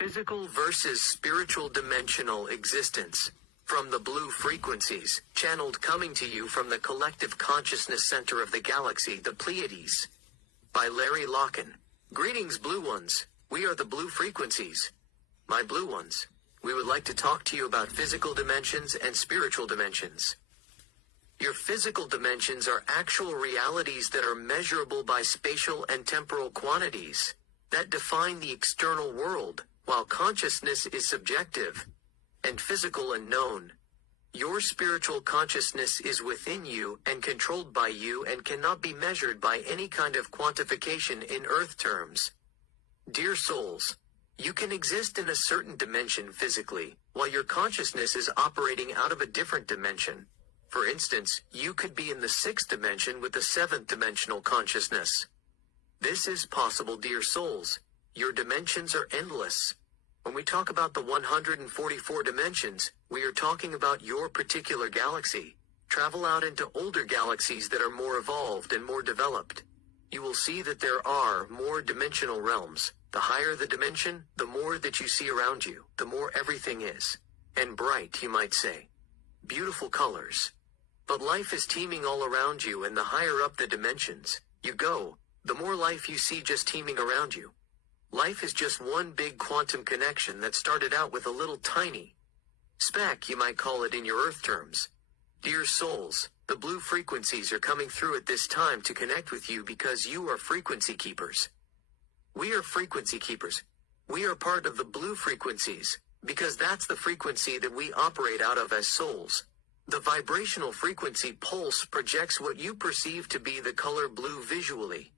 Physical versus spiritual dimensional existence. From the blue frequencies, channeled coming to you from the collective consciousness center of the galaxy, the Pleiades. By Larry Locken. Greetings, blue ones. We are the blue frequencies. My blue ones. We would like to talk to you about physical dimensions and spiritual dimensions. Your physical dimensions are actual realities that are measurable by spatial and temporal quantities that define the external world, while consciousness is subjective and physical and known. Your spiritual consciousness is within you and controlled by you and cannot be measured by any kind of quantification in earth terms. Dear souls, you can exist in a certain dimension physically, while your consciousness is operating out of a different dimension. For instance, you could be in the 6th dimension with the 7th dimensional consciousness. This is possible, dear souls. Your dimensions are endless. When we talk about the 144 dimensions, we are talking about your particular galaxy. Travel out into older galaxies that are more evolved and more developed. You will see that there are more dimensional realms. The higher the dimension, the more that you see around you, the more everything is. And bright, you might say. Beautiful colors. But life is teeming all around you, and the higher up the dimensions you go, the more life you see just teeming around you. Life is just one big quantum connection that started out with a little tiny speck, you might call it in your earth terms. Dear souls, the blue frequencies are coming through at this time to connect with you because you are frequency keepers. We are frequency keepers. We are part of the blue frequencies, because that's the frequency that we operate out of as souls. The vibrational frequency pulse projects what you perceive to be the color blue visually.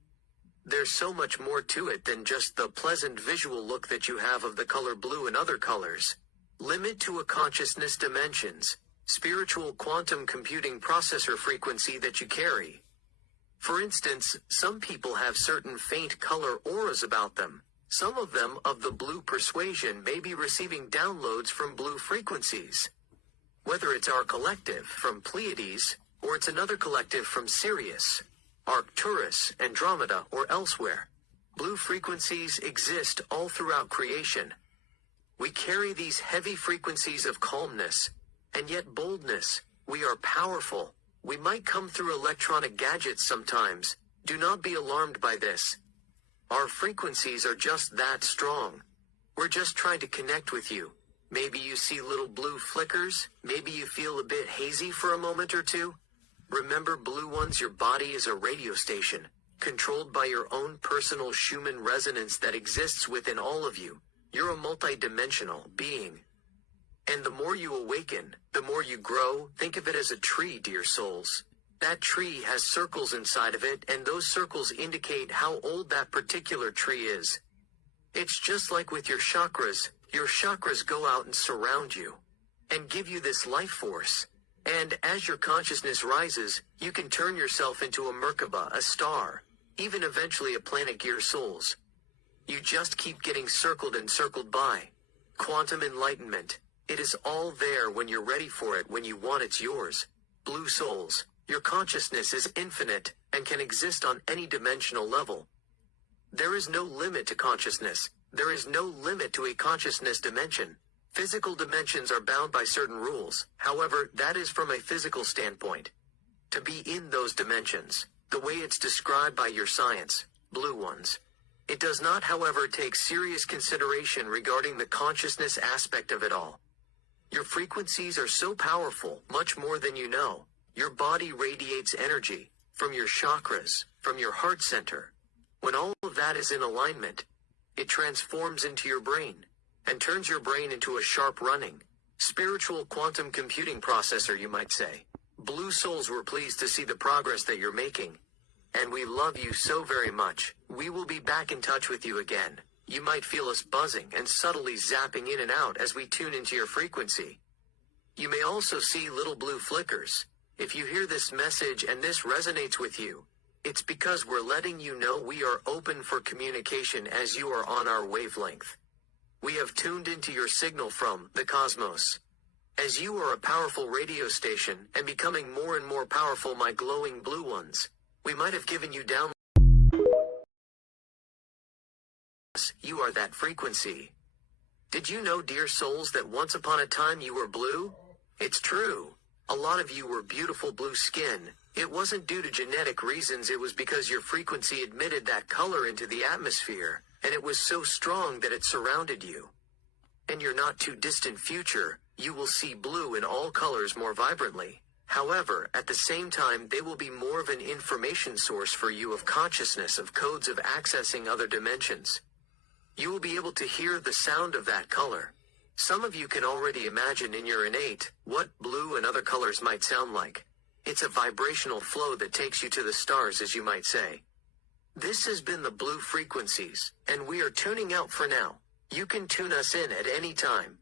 There's so much more to it than just the pleasant visual look that you have of the color blue and other colors. Limit to a consciousness dimensions, spiritual quantum computing processor frequency that you carry. For instance, some people have certain faint color auras about them. Some of them of the blue persuasion may be receiving downloads from blue frequencies. Whether it's our collective from Pleiades, or it's another collective from Sirius, Arcturus, Andromeda, or elsewhere. Blue frequencies exist all throughout creation. We carry these heavy frequencies of calmness, and yet boldness. We are powerful. We might come through electronic gadgets sometimes. Do not be alarmed by this. Our frequencies are just that strong. We're just trying to connect with you. Maybe you see little blue flickers. Maybe you feel a bit hazy for a moment or two. Remember, blue ones, your body is a radio station, controlled by your own personal Schumann resonance that exists within all of you. You're a multidimensional being. And the more you awaken, the more you grow. Think of it as a tree, dear souls. That tree has circles inside of it, and those circles indicate how old that particular tree is. It's just like with your chakras. Your chakras go out and surround you, and give you this life force. And as your consciousness rises, you can turn yourself into a Merkaba, a star, even eventually a planet, dear souls. You just keep getting circled and circled by. Quantum enlightenment. It is all there when you're ready for it. When you want, it's yours. Blue souls, your consciousness is infinite and can exist on any dimensional level. There is no limit to consciousness. There is no limit to a consciousness dimension. Physical dimensions are bound by certain rules. However, that is from a physical standpoint. To be in those dimensions, the way it's described by your science, blue ones. It does not, however, take serious consideration regarding the consciousness aspect of it all. Your frequencies are so powerful, much more than you know. Your body radiates energy from your chakras, from your heart center. When all of that is in alignment, it transforms into your brain and turns your brain into a sharp running, spiritual quantum computing processor, you might say. Blue souls, we're pleased to see the progress that you're making. And we love you so very much. We will be back in touch with you again. You might feel us buzzing and subtly zapping in and out as we tune into your frequency. You may also see little blue flickers. If you hear this message and this resonates with you, it's because we're letting you know we are open for communication as you are on our wavelength. We have tuned into your signal from the cosmos. As you are a powerful radio station and becoming more and more powerful, my glowing blue ones, we might have given you down. You are that frequency. Did you know, dear souls, that once upon a time you were blue? It's true. A lot of you were beautiful blue skin. It wasn't due to genetic reasons, it was because your frequency admitted that color into the atmosphere, and it was so strong that it surrounded you. In your not too distant future, you will see blue in all colors more vibrantly. However, at the same time, they will be more of an information source for you of consciousness, of codes of accessing other dimensions. You will be able to hear the sound of that color. Some of you can already imagine in your innate what blue and other colors might sound like. It's a vibrational flow that takes you to the stars, as you might say. This has been the blue frequencies, and we are tuning out for now. You can tune us in at any time.